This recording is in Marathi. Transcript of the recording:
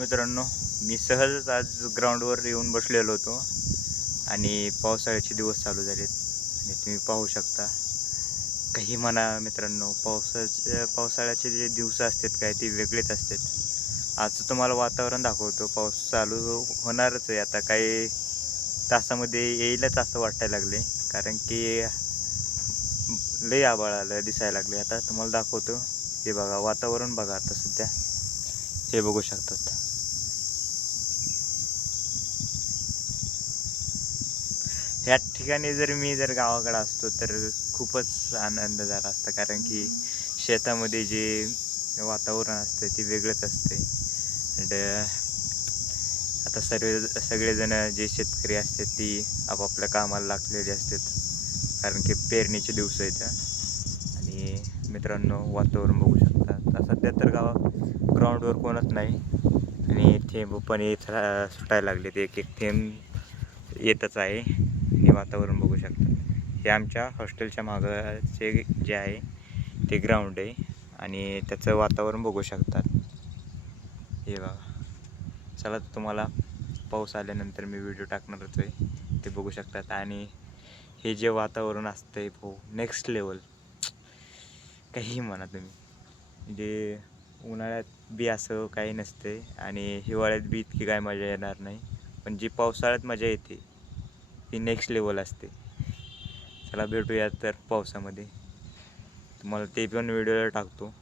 मित्रांनो, मी सहजच आज ग्राउंडवर येऊन बसलेलो होतो आणि पावसाळ्याचे दिवस चालू झालेत आणि तुम्ही पाहू शकता. काही म्हणा मित्रांनो, पावसाळ्याचे जे दिवस असतात काय ते वेगळेच असतात. आज तुम्हाला वातावरण दाखवतो. पाऊस चालू होणारच आहे आता काही तासामध्ये येईलच असं वाटायला लागले. कारण की लय आभाळ आलं दिसायला लागले. आता तुम्हाला दाखवतो. हे बघा वातावरण बघा आता सध्या. हे बघू शकतात. ह्या ठिकाणी जर मी गावाकडे असतो तर खूपच आनंद झाला असता. कारण की शेतामध्ये जे वातावरण असतं ते वेगळंच असते. अँड आता सगळेजण जे शेतकरी असतात ती आपापल्या कामाला लागलेली असतात. कारण की पेरणीचे दिवस आहेत आणि मित्रांनो वातावरण बघू शकता. आता सध्या तर ग्राउंडवर कोणच नाही आणि थेंब पण सुटायला लागले. एक एक थेंब येतच आहे आणि वातावरण बघू शकता. हे आमच्या हॉस्टेलच्या मागचे जे आहे ते ग्राउंड आहे आणि त्याचं वातावरण बघू शकतात. हे बघा. चला तुम्हाला पाऊस आल्यानंतर मी व्हिडिओ टाकणारच आहे, ते बघू शकतात. आणि हे जे वातावरण असतंय भाऊ नेक्स्ट लेवल. काहीही म्हणा तुम्ही. म्हणजे उन्हाळ्यात बी असं काही नसते आणि हिवाळ्यात बी इतकी काय मजा येणार नाही. पण जी पावसाळ्यात मजा येते ती नेक्स्ट लेवल असते. चला भेटूया तर पावसामध्ये. तुम्हाला ते पण व्हिडिओ टाकतो.